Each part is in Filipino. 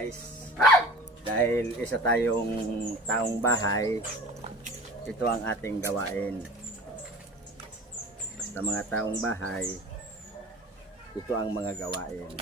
guys, dahil isa tayong taong bahay, ito ang ating gawain. Basta mga taong bahay, ito ang mga gawain.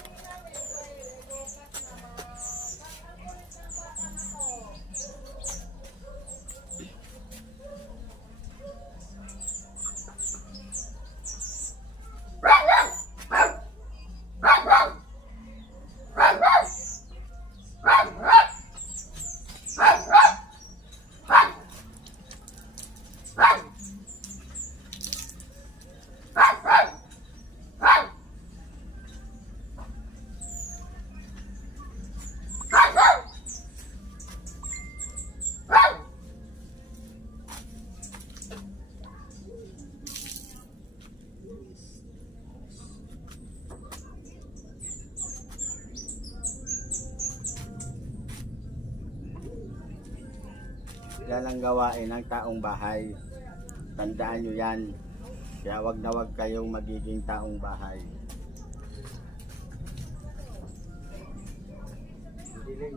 Yan ang gawain ng taong bahay. Tandaan nyo yan. Kaya wag na wag kayong magiging taong bahay. Diling.